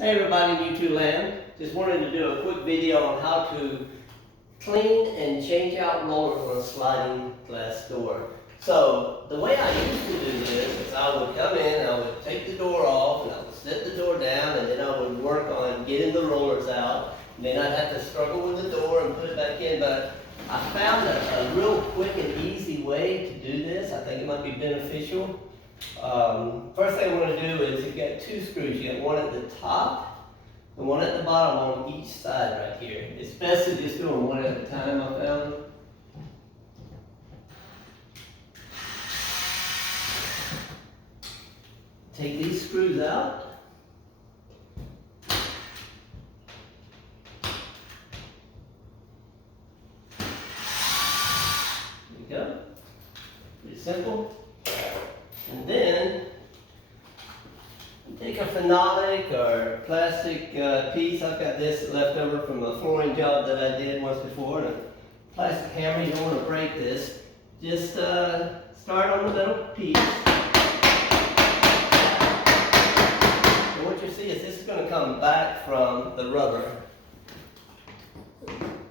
Hey everybody, YouTube land. Just wanted to do a quick video on how to clean and change out rollers on a sliding glass door. So the way I used to do this is I would come in, I would take the door off, and I would set the door down, and then I would work on getting the rollers out. And then I'd have to struggle with the door and put it back in. But I found a real quick and easy way to do this. I think it might be beneficial. First thing I want to do is you've got two screws. You got one at the top and one at the bottom on each side right here. It's best to just do them one at a time, I found. Take these screws out. There you go. Pretty simple. And then take a phenolic or plastic piece. I've got this left over from a flooring job that I did once before, and a plastic hammer. You don't want to break this. Just start on the middle piece. And what you see is this is going to come back from the rubber.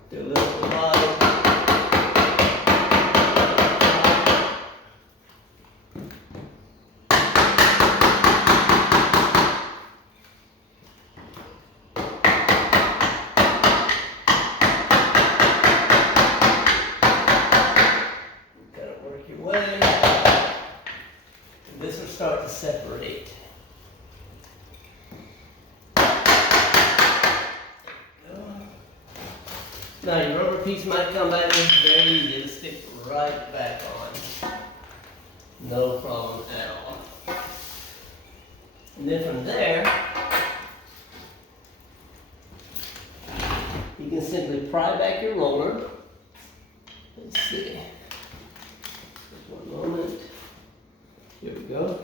Do a little at the bottom. Way. This will start to separate. Now your rubber piece might come back. It's very easy to stick right back on. No problem at all. And then from there, you can simply pry back your roller. Let's see. One moment. Here we go.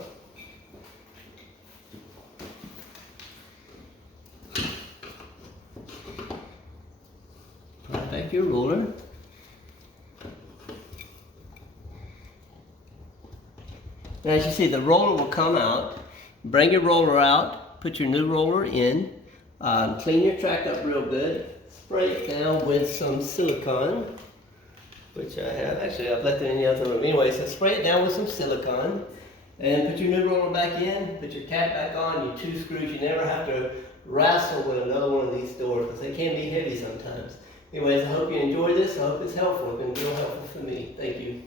Pry back your roller. Now, as you see, the roller will come out. Bring your roller out. Put your new roller in. Clean your track up real good. Spray it down with some silicone, which I have. Actually, I've left it in the other room. Anyway, so spray it down with some silicone and put your new roller back in, put your cap back on, your two screws. You never have to wrestle with another one of these doors because they can be heavy sometimes. Anyways, I hope you enjoyed this. I hope it's helpful. It's been real helpful for me. Thank you.